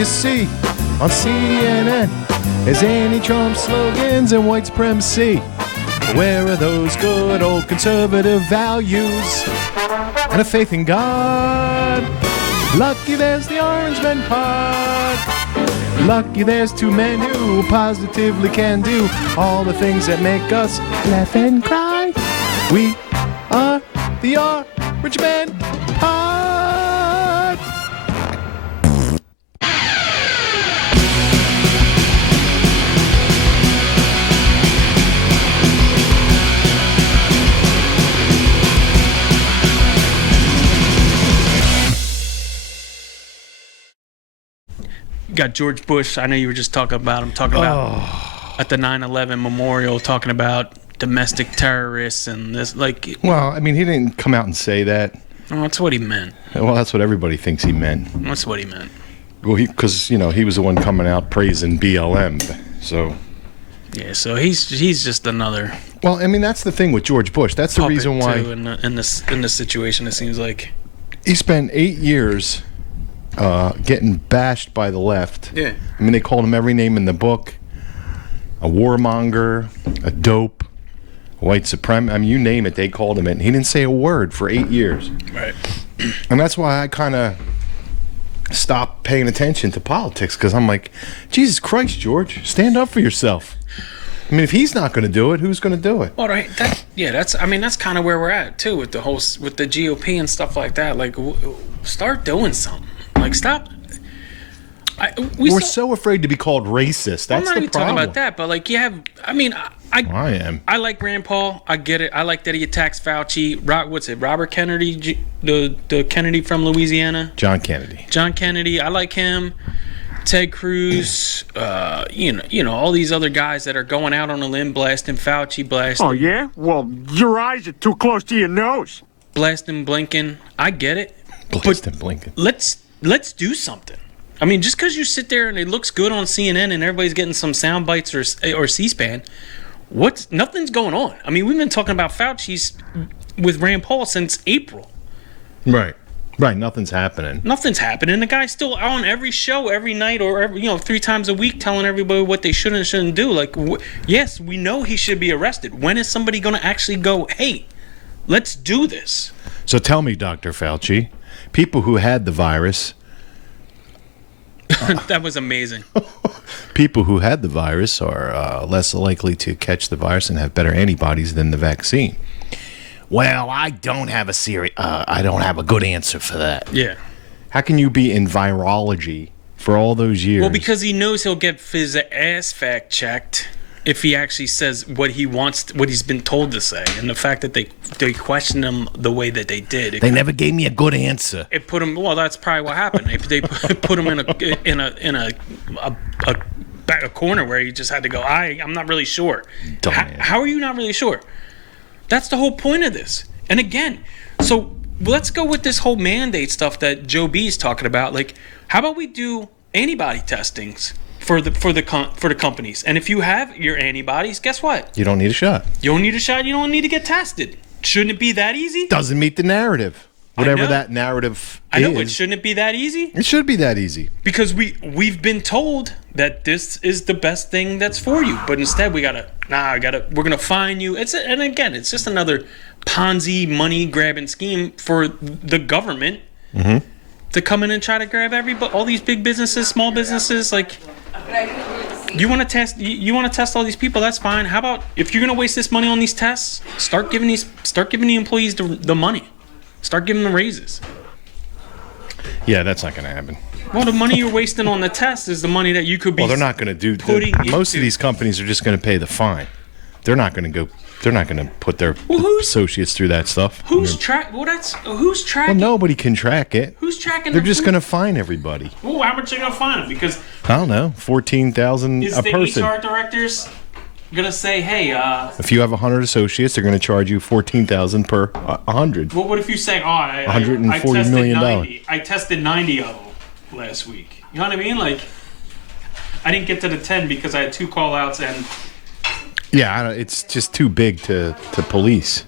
you see on CNN is anti-Trump slogans and white supremacy. Where are those good old conservative values and a faith in God? Lucky there's the Orange Men Pod. Lucky there's two men who positively can do all the things that make us laugh and cry. We are the Orange Men Pod. Got George Bush. I know you were just talking about him. Talking about at the 9/11 memorial, talking about domestic terrorists and this. Like, Well, I mean, he didn't come out and say that. oh, that's what he meant. Well, that's what everybody thinks he meant. That's what he meant. Well, because he was the one coming out praising BLM. So, Yeah. So he's just another. well, I mean, that's the thing with George Bush. That's the puppet reason why too, in this situation. It seems like. he spent 8 years getting bashed by the left. Yeah. I mean, they called him every name in the book: a warmonger, a dope, white supremacist. I mean, you name it, they called him it. And he didn't say a word for 8 years. Right. And that's why I kind of stopped paying attention to politics, because I'm like, Jesus Christ, George, stand up for yourself. I mean, if he's not going to do it, who's going to do it? All right. That's kind of where we're at too with the GOP and stuff like that. Like, start doing something. Like, stop. We're so afraid to be called racist. That's I'm not the even problem. talking about that, but like, you have. I mean, I am. I like Rand Paul. I get it. I like that he attacks Fauci. Robert Kennedy, the Kennedy from Louisiana. John Kennedy. John Kennedy. I like him. Ted Cruz. You know all these other guys that are going out on a limb, blasting Fauci, blasting. Oh, yeah? Well, your eyes are too close to your nose. Blasting Blinken. I get it. Blasting Blinken. Let's do something. I mean, just because you sit there and it looks good on CNN and everybody's getting some sound bites or C-SPAN, nothing's going on. I mean, we've been talking about Fauci's with Rand Paul since April. Right. Nothing's happening. Nothing's happening. The guy's still on every show every night or 3 times a week telling everybody what they should and shouldn't do. Like, yes, we know he should be arrested. When is somebody going to actually go, hey, let's do this? So tell me, Dr. Fauci, people who had the virus... That was amazing. People who had the virus are less likely to catch the virus and have better antibodies than the vaccine. Well, I don't have a good answer for that. Yeah. How can you be in virology for all those years? Well, because he knows he'll get his ass fact checked if he actually says what he's been told to say, and the fact that they questioned him the way that they did. They never gave me a good answer. It put him. Well, that's probably what happened. They put him in a corner where he just had to go. I'm not really sure. How are you not really sure? That's the whole point of this. And again, so let's go with this whole mandate stuff that Joe B is talking about. Like, how about we do antibody testings for the companies? And if you have your antibodies, guess what? You don't need a shot. You don't need a shot. You don't need to get tested. Shouldn't it be that easy? Doesn't meet the narrative. Whatever that narrative is. I know, but shouldn't it be that easy? It should be that easy. Because we've been told that this is the best thing that's for you, but instead we're gonna fine you. And again, it's just another Ponzi money grabbing scheme for the government to come in and try to grab all these big businesses, small businesses. Like, you want to test all these people? That's fine. How about if you're gonna waste this money on these tests, start giving the employees the money, start giving them raises. Yeah, that's not going to happen. Well, the money you're wasting on the test is the money that you could be. Well, they're not going to do. Most of these companies are just going to pay the fine. They're not going to go. They're not going to put their associates through that stuff. Who's tracking? Well, nobody can track it. Who's tracking? They're just going to fine everybody. Well, how much are they going to fine them? Because I don't know, 14,000 a person. Is the HR directors gonna say, hey, if you have 100 associates, they're going to charge you 14,000 per 100. Well, what if you say, I $140 million. I tested 90 of them last week. You know what I mean? Like, I didn't get to the 10 because I had 2 call outs and. Yeah, it's just too big to police.